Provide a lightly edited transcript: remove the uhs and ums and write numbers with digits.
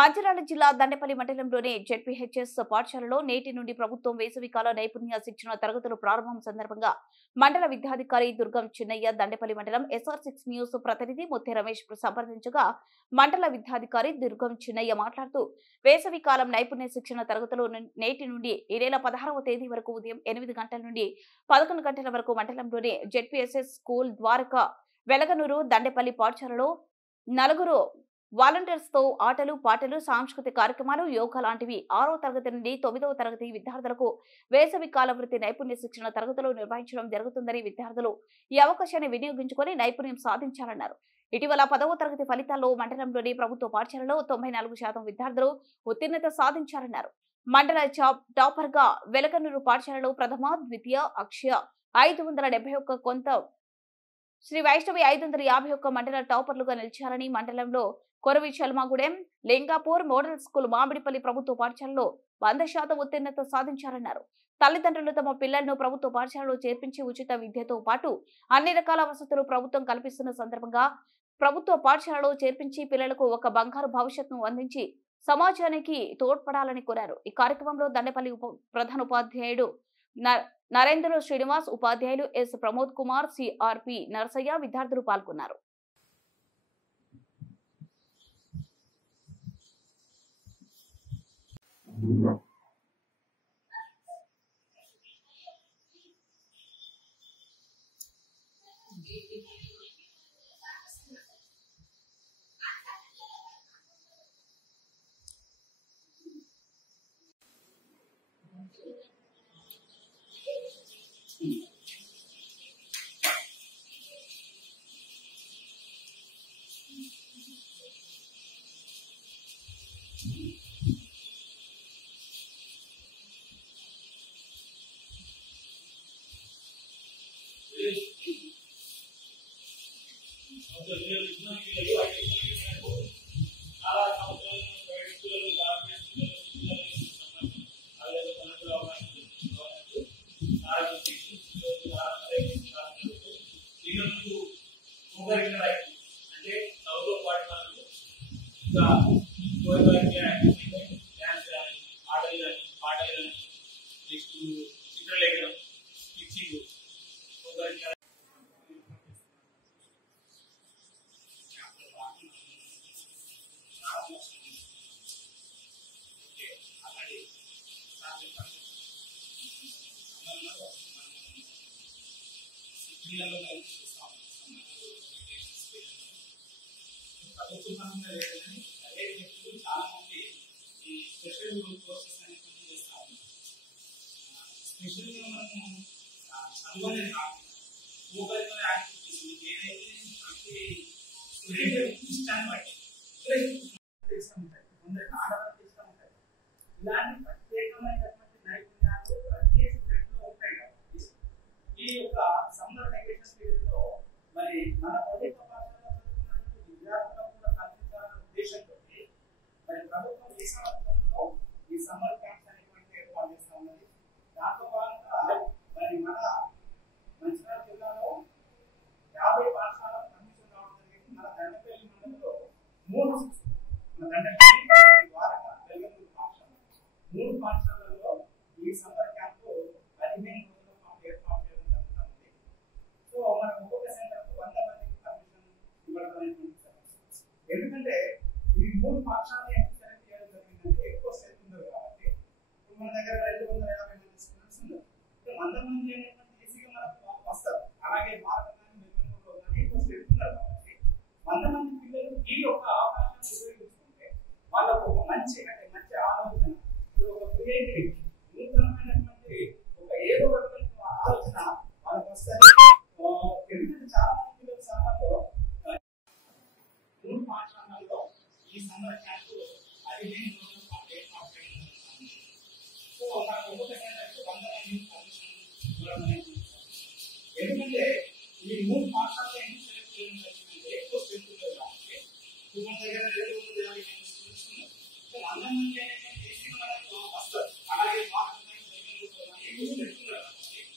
మంచిర్యాల జిల్లా దండేపల్లి మండలంలోని జెడ్పీహెచ్ఎస్ పాఠశాలలో నేటి నుండి ప్రభుత్వం వేసవికాల నైపుణ్య శిక్షణ తరగతులు ప్రారంభం సందర్భంగా మండల విద్యాధికారి దుర్గం చిన్నయ్య దండేపల్లి మండలం SR6 న్యూస్ ప్రతినిధి ముత్తే రమేష్ సంప్రదించగా మండల విద్యాధికారి దుర్గం చిన్నయ్య మాట్లాడుతూ వేసవికాలం నైపుణ్య శిక్షణ తరగతులు నేటి నుండి ఈ నెల 16వ తేదీ వరకు ఉదయం 8 గంటల నుండి 11 గంటల వరకు మండలంలోని జెడ్పీఎస్ఎస్ స్కూల్ ద్వారకా వెలగనూరు దండేపల్లి పాఠశాలలో నలుగురు వాలంటీర్స్ తో ఆటలు పాటలు సాంస్కృతిక కార్యక్రమాలు యోగా లాంటివి 6వ తరగతి నుండి 9వ తరగతి విద్యార్థులకు వేసవి కాల వృత్తి నైపుణ్య శిక్షణ తరగతులు నిర్వహించడం జరుగుతుందని విద్యార్థులు ఈ అవకాశాన్ని వినియోగించుకొని నైపుణ్యం సాధించాలన్నారు. ఇటీవల 10వ తరగతి ఫలితాల్లో మండలంలోని ప్రభుత్వ పాఠశాలలో 94% విద్యార్థులు ఉత్తీర్ణత సాధించారన్నారు. మండల టాపర్ గా వెలగనూరు పాఠశాలలో ప్రథమ ద్వితీయ అక్షయ 571 కొంత శ్రీ వైష్ణవి 551 మండల టాపర్లుగా నిలిచారని మండలంలో కొరవి చల్మాగూడెం లింగాపూర్ మోడల్ స్కూల్ మామిడిపల్లి ప్రభుత్వ పాఠశాలలో 100% ఉత్తీర్ణత సాధించారన్నారు. తల్లిదండ్రులు తమ పిల్లలను ప్రభుత్వ పాఠశాలలో చేర్పించి ఉచిత విద్యతో పాటు అన్ని రకాల వసతులు ప్రభుత్వం కల్పిస్తున్న సందర్భంగా ప్రభుత్వ పాఠశాలలో చేర్పించి పిల్లలకు ఒక బంగారు భవిష్యత్తును అందించి సమాజానికి తోడ్పడాలని కోరారు. ఈ కార్యక్రమంలో దండేపల్లి ప్రధాన ఉపాధ్యాయుడు నరేంద్ర శ్రీనివాస్, ఉపాధ్యాయులు ఎస్ ప్రమోద్ కుమార్, సిఆర్పి నరసయ్య విద్యార్థులు పాల్గొన్నారు. ఎందుకంటే ఈ 3 పాఠశాలలు సెలెక్ట్ చేయడం జరిగిందంటే ఎక్కువ సెలెక్ట్ ఉంది కాబట్టి మన దగ్గర 250 మంది స్టూడెంట్స్ ఉన్నారు. 100 మంది అనేటువంటి ఈజీగా మనకు వస్తారు. అలాగే భారతదేశం నిర్మాణంలో ఎక్కువ సెలెక్ట్ ఉన్నారు కాబట్టి 100 మంది పిల్లలు ఈ యొక్క అవకాశాన్ని ఉపయోగించుకుంటే వాళ్ళకు ఒక మంచి ఆలోచన, ఒక క్రియేటివిటీ, నూతనమైనటువంటి ఒక ఏదో రకమైన ఆలోచన వాళ్ళకి వస్తుంది. ఎందుకంటే చాలా మంది పిల్లలు సమాజంలో 3 పాఠశాలల్లో ఈ సమ్మర్ క్యాంపు 15 రోజుల పాటు ఏర్పాటు చేయడం జరుగుతుంది. సో మనకు ఒక్కొక్క సెంటర్కి 100 మంది ఎందుకంటే ఈ 3 పాఠశాలలో ఎందుకు సెలెక్ట్ చేయడం జరిగిందంటే ఎక్కువ స్ట్రెంత్ ఉంది కాబట్టి మన దగ్గర 250 మంది స్టూడెంట్స్ ఉన్నారు. 100 మంది